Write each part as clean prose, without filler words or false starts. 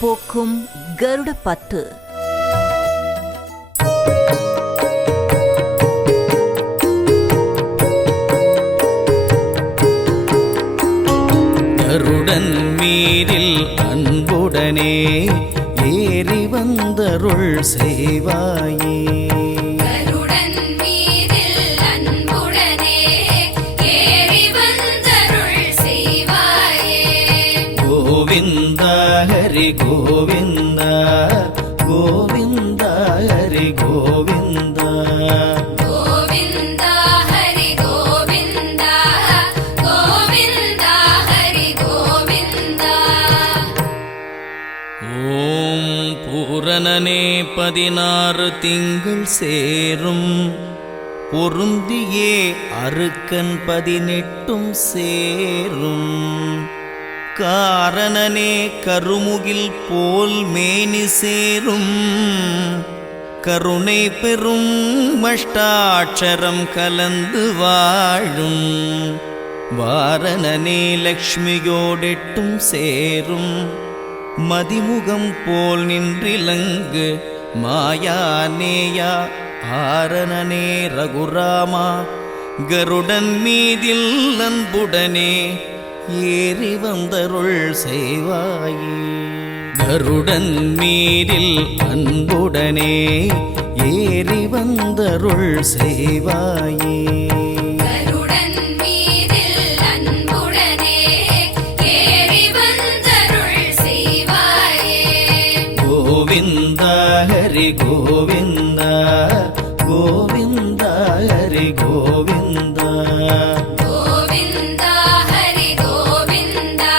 போக்கும் கருட பத்து. கருடன் மீதில் அன்புடனே ஏறி வந்தருள் செய்வாயே. கோவிந்தா ஹரி கோவிந்தா கோவிந்தா ஹரி கோவிந்தா கோவிந்தா ஹரி கோவிந்தா கோவிந்தா ஹரி கோவிந்தா. ஓம் பூரணனே 16 திங்கள் சேரும் பொருந்தியே அருக்கன் 18 சேரும். காரணனே கருமுகில் போல் மேனி சேரும் கருணை பெரும் அஷ்டாட்சரம் கலந்து வாழும். வாரணனே லக்ஷ்மியோடெட்டும் சேரும் மதிமுகம் போல் நின்றிலங்கு மாயானேயா. ஆரணனே ரகுராமா கருடன் மீதில் அன்புடனே ஏறி வந்தருள் செய்வாயே. கருடன் மீதில் அன்புடனே ஏறி வந்தருள் செய்வாயே. கருடன் மீதில் அன்புடனே ஏறி வந்தருள் செய்வாயே. கோவிந்தா ஹரி கோவிந்தா கோவிந்தா ஹரி கோவிந்தா கோவிந்தா ஹரி கோவிந்தா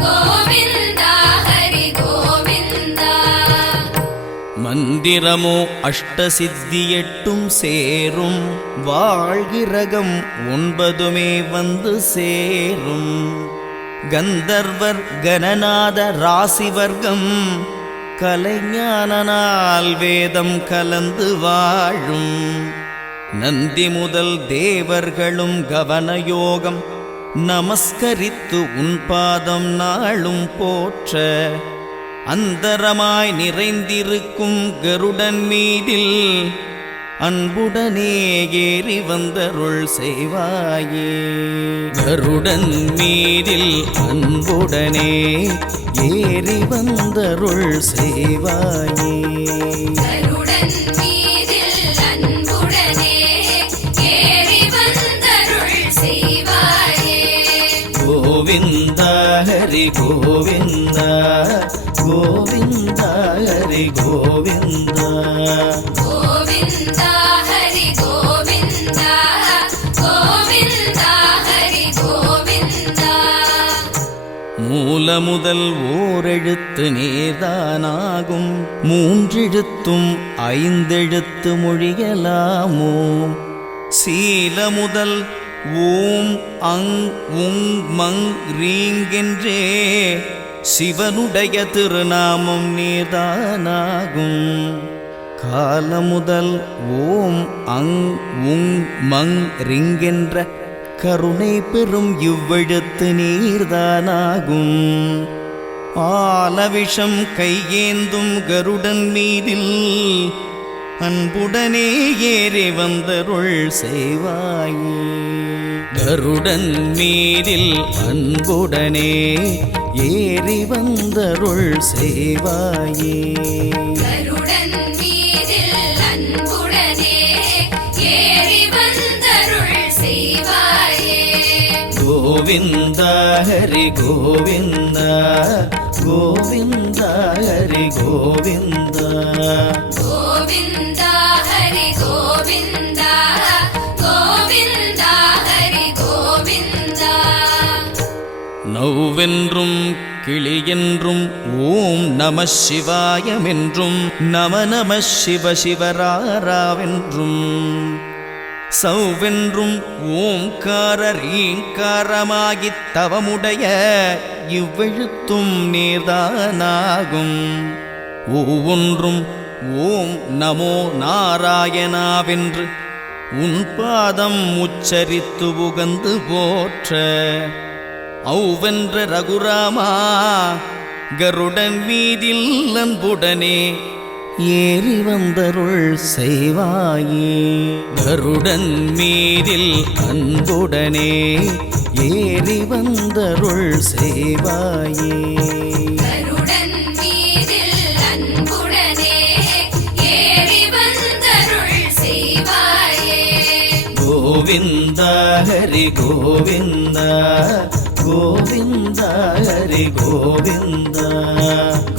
கோவிந்தா ஹரி கோவிந்தா. மந்திரமோ அஷ்டசித்தி 8 சேரும் வாழ்கிரகம் 9 வந்து சேரும். கந்தர்வர் கணநாத ராசிவர்க்கம் கலைஞானனால் வேதம் கலந்து வாழும். நந்தி முதல் தேவர்களும் கவனயோகம் நமஸ்கரித்து உன் பாதம் நாளும் போற்ற. அந்தரமாய் நிறைந்திருக்கும் கருடன் மீதில் அன்புடனே ஏறி வந்தருள் செய்வாயே. கருடன் மீதில் அன்புடனே ஏறி வந்தருள் செய்வாயே. கருடன் மீதில் அன்புடனே ஏறி வந்தருள் செய்வாயே. கோவிந்தா ஹரி கோவிந்தா கோவிந்தா ஹரி கோவிந்தா கோவிந்தா ஹரி கோவிந்தா கோவிந்தா ஹரி கோவிந்தா. மூல முதல் ஓரெழுத்து நேர்தானாகும் 3 எழுத்தும் 5 எழுத்து மொழியலாமோ. சீல முதல் ஓம் அங் உங் மங் ரீங்கென்றே சிவனுடைய திருநாமம் நேர்தானாகும். கால முதல் ஓம் அங் உங் மங் ரிங்கென்ற கருணை பெரும் இவ்வெழுத்து நீர்தானாகும். ஆலவிஷம் கையேந்தும் கருடன் மீதில் அன்புடனே ஏறி வந்தருள் செய்வாயே. கருடன் மீதில் அன்புடனே ஏறி வந்தருள் செய்வாயே. கருடன் மீதில் அன்புடனே ஏறி வந்தருள் செய்வாயே. கோவிந்தா ஹரி கோவிந்தா கோவிந்தா ஹரி கோவிந்தா கோவிந்தா ஹரி கோவிந்தா கோவிந்தா ஹரி கோவிந்தா. நௌவென்றும் கிளியென்றும் ஓம் நம சிவாயமென்றும் நம நம சிவ சிவராராவென்றும் சௌவென்றும் ஓம்கார ரீங்காரமாகித் தவமுடைய இவ்வெழுத்தும் நேர்தானாகும். ஒவ்வொன்றும் ஓம் நமோ நாராயணாவென்று உன் பாதம் உச்சரித்து உகந்து போற்ற. ஔவென்ற ரகுராமா கருடன் மீதில் அன்புடனே ஏறி வந்தருள் செய்வாயே. கருடன் மீதில் அன்புடனே ஏறி வந்தருள் செய்வாயே. கருடன் மீதில் அன்புடனே ஏறி வந்தருள் செய்வாயே. கோவிந்தா ஹரி கோவிந்தா கோவிந்தா ஹரி கோவிந்தா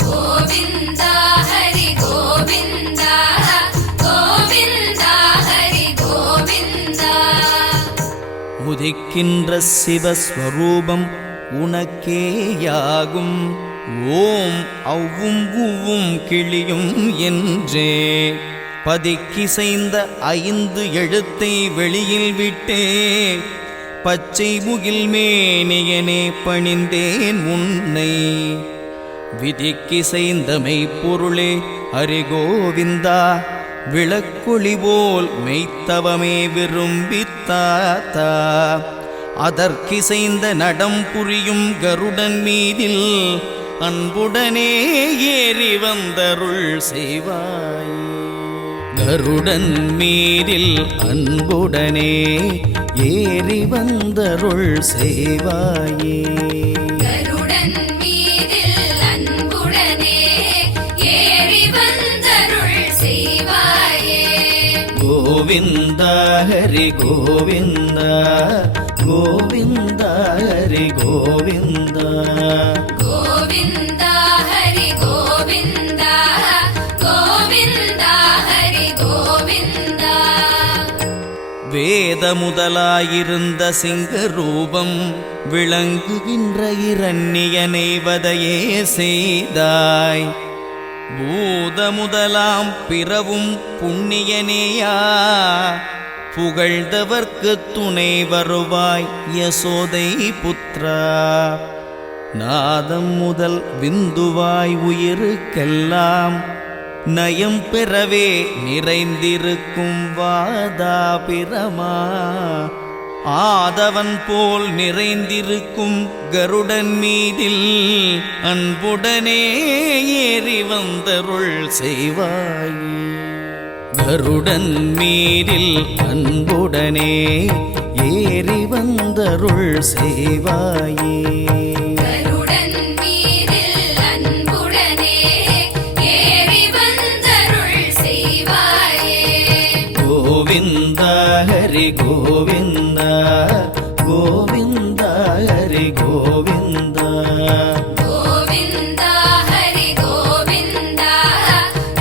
கோவிந்தா ஹரி கோவிந்தா கோவிந்தா ஹரி கோவிந்தா. உதிக்கின்ற சிவஸ்வரூபம் உனக்கேயாகும். ஓம் அவ்வும் உவ்வும் கிளியும் என்றே பதிக்கிசைந்த 5 எழுத்தை வெளியில் விட்டே பச்சை முகில் மேனியனே பணிந்தேன் உன்னை. விதிக்கிசைந்தமை பொருளே ஹரிகோவிந்தா விளக்கொளி போல் மெய்த்தவமே விரும்பித்தாத்தா. அதற்கிசைந்த நடம் புரியும் கருடன் மீதில் அன்புடனே ஏறி வந்தருள் செய்வாய். கருடன் மீதில் அன்புடனே ஏறி வந்தருள் செய்வாயே. கருடன் மீதில் அன்புடனே ஏறி வந்தருள் செய்வாயே. கோவிந்தா ஹரி கோவிந்தா கோவிந்தா ஹரி கோவிந்தா கோவிந்தா ஹரி கோவிந்தா கோவிந்தா ஹரி கோவிந்தா. வேத முதலாயிருந்த சிங்கரூபம் விளங்குகின்ற இரண்யனை வதையே செய்தாய். பூத முதலாம் பிறவும் புண்ணியனேயா புகழ்ந்தவர்க்கு துணை வருவாய் யசோதை புத்ரா. நாதம் முதல் விந்துவாய் உயிருக்கெல்லாம் நயம் பெறவே நிறைந்திருக்கும் வாதாபிரமா. ஆதவன் போல் நிறைந்திருக்கும் கருடன் மீதில் அன்புடனே ஏறி வந்தருள் செய்வாயே. கருடன் மீதில் அன்புடனே ஏறி வந்தருள் செய்வாயே. கருடன் மீதில் அன்புடனே ஏறி வந்தருள் செய்வாயே. கோவிந்தா ஹரி கோவிந்தா கோவிந்தா ஹரி கோவிந்தா கோவிந்தா ஹரி கோவிந்தா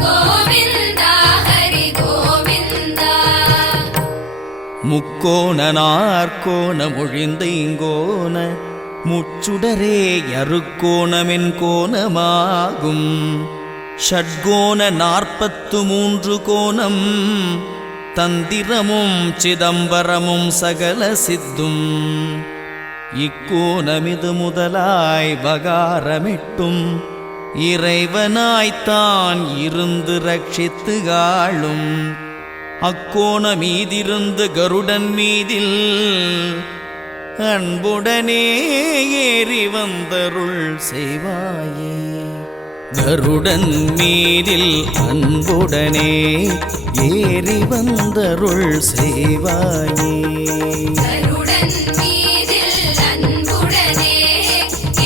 கோவிந்தா ஹரி கோவிந்தா. முக்கோண நாற்கோண மொழிந்த இங்கோண முச்சுடரே யருக்கோணமென் கோணமாகும். ஷட்கோண 43 கோணம் தந்திரமும் சிதம்பரமும் சகல சித்தும். இக்கோணமிது முதலாய் வகாரமிட்டும் இறைவனாய்த்தான் இருந்து ரட்சித்து ஆளும். அக்கோணமீதிருந்து கருடன் மீதில் அன்புடனே ஏறி வந்தருள் செய்வாயே. கருடன் மீதில் அன்புடனே ஏறி வந்தருள் செய்வாயே. கருடன் மீதில் அன்புடனே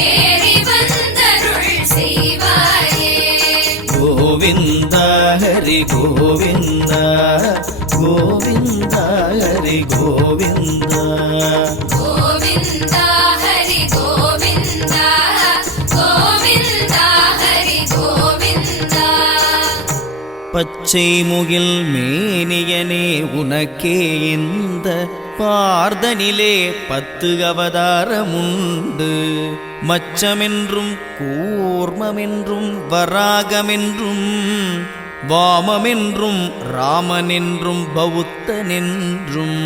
ஏறி வந்தருள் செய்வாயே. கோவிந்தா ஹரி கோவிந்தா கோவிந்தா ஹரி கோவிந்தா கோவிந்தா ஹரி கோவிந்தா கோவிந்தா ஹரி கோவிந்தா. பச்சை முகில் மேனியனே உனக்கே இந்த பார்தனிலே 10 அவதாரமுண்டு. மச்சமென்றும் கூர்மமென்றும் வராகமென்றும் வாமமென்றும் ராமனென்றும் பௌத்தனென்றும்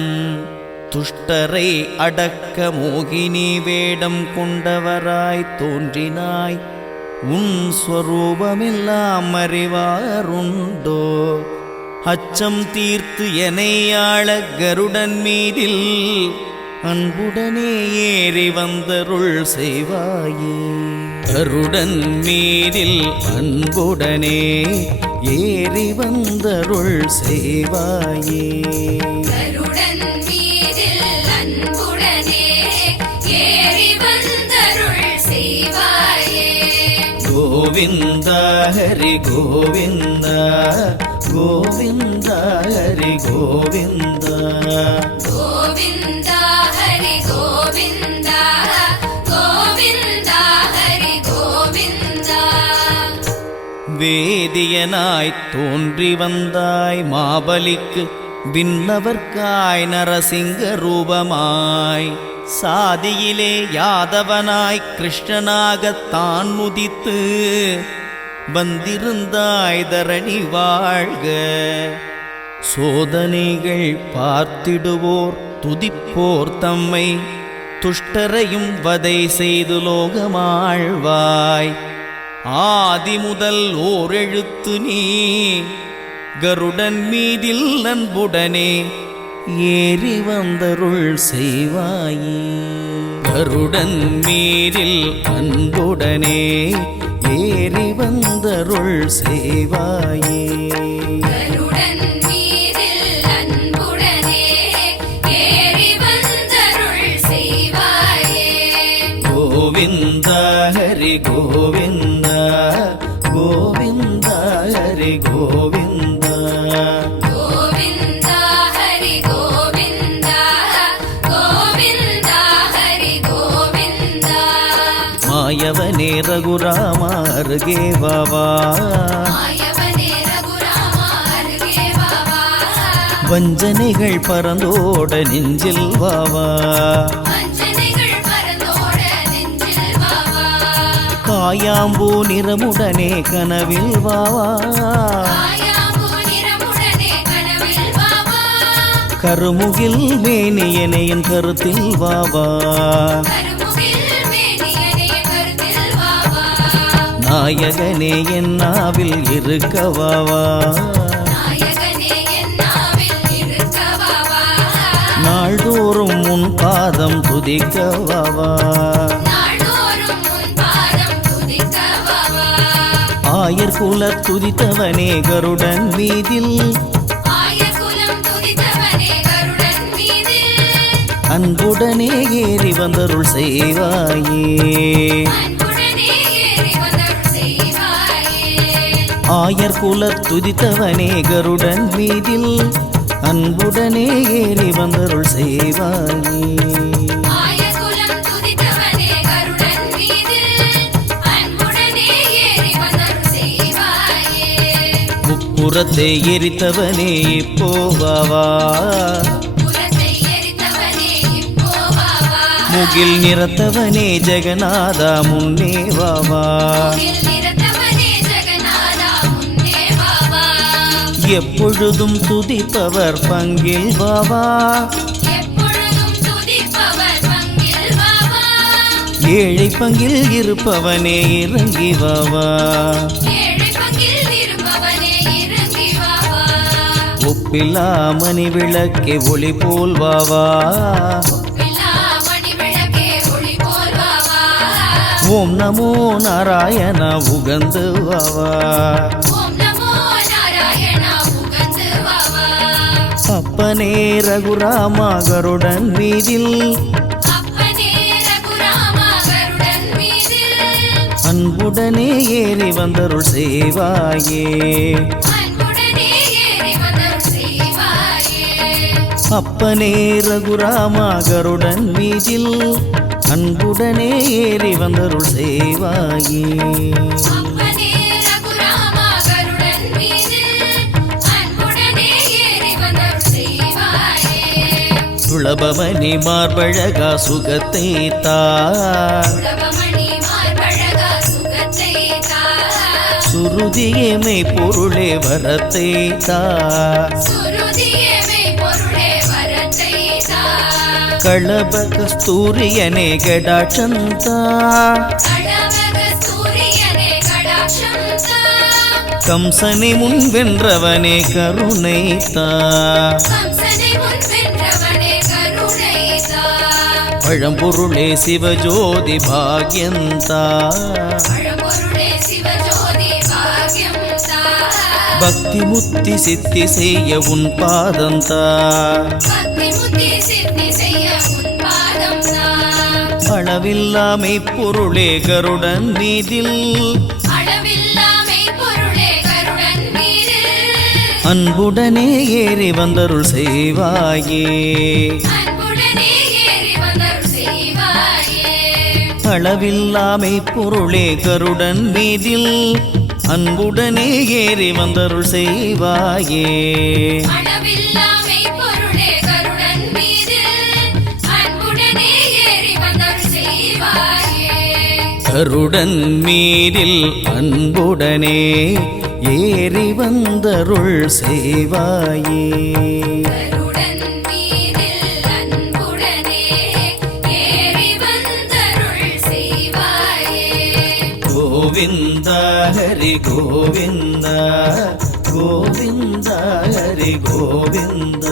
துஷ்டரை அடக்க மோகினி வேடம் கொண்டவராய் தோன்றினாய். உன் ஸ்வரூபமெல்லாம் அறிவாருண்டோ. அச்சம் தீர்த்து எனையாள கருடன் மீதில் அன்புடனே ஏறி வந்தருள் செய்வாயே. கருடன் மீதில் அன்புடனே ஏறி வந்தருள் செய்வாயே. கருடன் மீதில் அன்புடனே ஏறி வந்தருள் செய்வாயே. கோவிந்தா ஹரி கோவிந்தா கோவிந்தா ஹரி கோவிந்தா கோவிந்தா ஹரி கோவிந்தா கோவிந்தா ஹரி கோவிந்தா. வேதியனாய் தோன்றி வந்தாய் மாபலிக்கு விண்ணவர்க்காய் நரசிங்க ரூபமாய். சாதியிலே யாதவனாய் கிருஷ்ணனாகத்தான் உதித்து வந்திருந்தாய் தரணி வாழ்க. சோதனைகள் பார்த்திடுவோர் துதிப்போர் தம்மை துஷ்டரையும் வதை செய்து லோகமாழ்வாய். ஆதி முதல் ஓர் எழுத்து நீ கருடன் மீதில் அன்புடனே ஏறி வந்தருள் செய்வாயே. கருடன் மீதில் அன்புடனே ஏறி வந்தருள் செய்வாயே. கருடன் மீதில் அன்புடனே ஏறி வந்தருள் செய்வாயே. கோவிந்தா ஹரி கோவிந்தா கோவிந்தா ஹரி கோவிந்தா கோவிந்தா ஹரி கோவிந்தா கோவிந்தா ஹரி கோவிந்தா. மாயவனே ரகுராமா அருகே வாவா. மாயவனே ரகுராமா அருகே வாவா. வஞ்சனைகள் பறந்தோட நெஞ்சில் வாவா. வஞ்சனைகள் பறந்தோட நெஞ்சில் வாவா. காயாம்பூ நிறமுடனே கனவில் வாவா. காயாம்பூ நிறமுடனே கனவில் வாவா. கருமுகில் மேனியனே என் கருத்தில் வாவா. கருமுகில் மேனியனே கருத்தில் வாவா. நாயகனே என் நாவில் இருக்க வாவா. நாயகனே என் நாவில் இருக்க வாவா. நாள்தோறும் உன் பாதம் துதிக்க வாவா. நாள்தோறும் உன் பாதம் துதிக்க வாவா. ஆயர் குல துதித்தவனே கருடன் மீதில் ஆயர்குலம் துதித்தவனே கருடன் மீதில் அன்புடனே ஏறி வந்தருள் செய்வாயே. அன்புடனே ஏறி வந்தருள் செய்வாயே. ஆயர் குல துதித்தவனே கருடன் மீதில் அன்புடனே ஏறி வந்தருள் செய்வாயே. ஆயர்குலம் துதித்தவனே கருடன் மீதில் அன்புடனே ஏறி வந்தருள் செய்வாயே. முப்புறத்தை எரித்தவனே இப்போ வாவா. புறத்தை எரித்தவனே இப்போ வாவா. முகில் நிறத்தவனே ஜெகநாதா முன்னே வாவா. முகில் நிறத்தவனே ஜெகநாதா முன்னே வாவா. எப்பொழுதும் துதிப்பவர் பங்கில் வாவா. எப்பொழுதும் துதிப்பவர் பங்கில் வாவா. ஏழை பங்கில் இருப்பவனே இறங்கி வாவா. ஏழை பங்கில் இருப்பவனே இறங்கி வாவா. ஒப்பில்லா மணி விளக்கே ஒளி போல் வாவா. பில்லாமணி விளக்கே ஒளி போல் வாவா. ஓம் நமோ நாராயண உகந்து வாவா. ஓம் நமோ நாராயணா உகந்து வாவா. அப்பனே ரகுராமா கருடன் மீதில் அப்பனே ரகுராமா கருடன் மீதில் அன்புடனே ஏறி வந்தருள் செய்வாயே. அன்புடனே ஏறி வந்தருள் செய்வாயே. அப்பனே ரகுராமா கருடன் மீதில் அன்புடனே ஏறி வந்தருள் செய்வாயே. அப்பனே ரகுராமா கருடன் மீதில் அன்புடனே ஏறி வந்தருள் செய்வாயே. துளபவனி மார்பழகா சுகத்தை தா. உலகமணி மார்பழகா சுகத்தை தா. சுருதியே மெய் பொருளே வரத்தை தா. சுருதியே மெய் பொருளே வரத்தை தா. களப கஸ்தூரியனே கடாட்சந்தா. கடவக சூரியனே கடாட்சம் தா. கம்சனை முன் வென்றவனே கருணை தா. கம்சனை முன் வென்றவனே கருணை தா. பழம்பொருளே சிவஜோதி பாக்யந்தா பழம்பொருளே சிவஜோதி பாக்யம் தா பக்தி முத்தி சித்தி செய்ய உன் பாதந்தா பக்தி முத்தி சித்தி செய்ய உன் பாதம் தா அளவில்லாமை பொருளே கருடன் மீதில் அளவில்லாமை பொருளே கருடன் மீது அன்புடனே ஏறி வந்தருள் செய்வாயே அன்புடனே ஏறி வந்தருள் செய்வாயே அளவில்லாமை பொருளே கருடன் மீதில் அன்புடனே ஏறி வந்தருள் செய்வாயே அளவில்லாமை பொருளே கருடன் மீது அன்புடனே ஏறி வந்தருள் செய்வாயே கருடன் மீதில் அன்புடனே ஏறி வந்தருள் செய்வாயே கருடன் மீதில் அன்புடனே ஏறி வந்தருள் செய்வாயே கோவிந்த ஹரி கோவிந்த கோவிந்த ஹரி கோவிந்த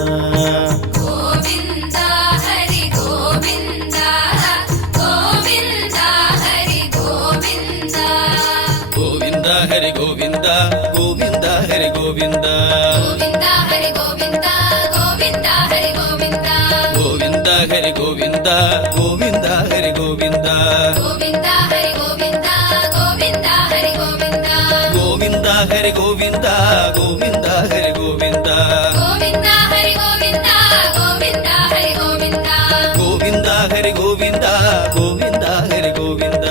கோவிந்தா ஹரி கோவிந்தா கோவிந்தா ஹரி கோவிந்தா கோவிந்த ஹரி கோவிந்த கோவிந்த ஹரி கோவிந்த கோவிந்தா ஹரி கோவிந்தா கோவிந்தா ஹரி கோவிந்தா கோவிந்த ஹரி கோவிந்த கோவிந்த ஹரி கோவிந்த கோவிந்தா ஹரி கோவிந்தா கோவிந்தா ஹரி கோவிந்தா கோவிந்த ஹரி கோவிந்த கோவிந்த ஹரி கோவிந்த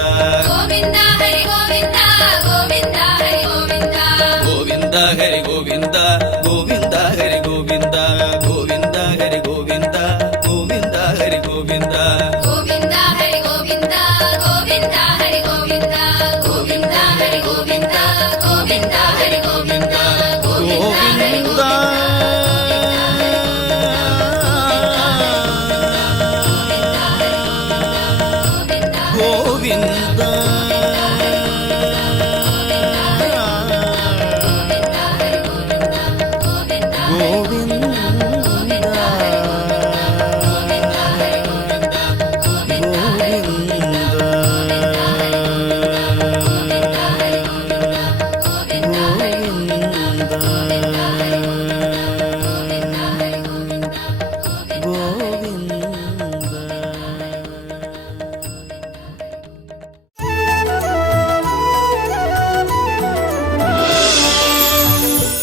கோவிந்தா ஹரி கோவிந்தா கோவிந்தா ஹரி கோவிந்தா கோவிந்த ஹரி கோவிந்த கோவிந்த ஹரி கோவிந்த கோவிந்தா ஹரி கோவிந்தா கோவிந்தா ஹரி கோவிந்தா கோவிந்த ஹரி கோவிந்த கோவிந்த ஹரி கோவிந்த கோவிந்த ஹரி கோவிந்த கோவிந்த ஹரி கோவிந்த கோவிந்தா ஹரி கோவிந்தா கோவிந்தா ஹரி கோவிந்தா கோவிந்தா ஹரி கோவிந்தா கோவிந்தா ஹரி கோவிந்தா கோவிந்தா ஹரி கோவிந்தா கோவிந்தா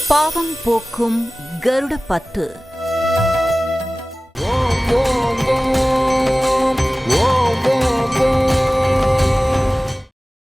பாவம் போக்கும் கருட பத்து.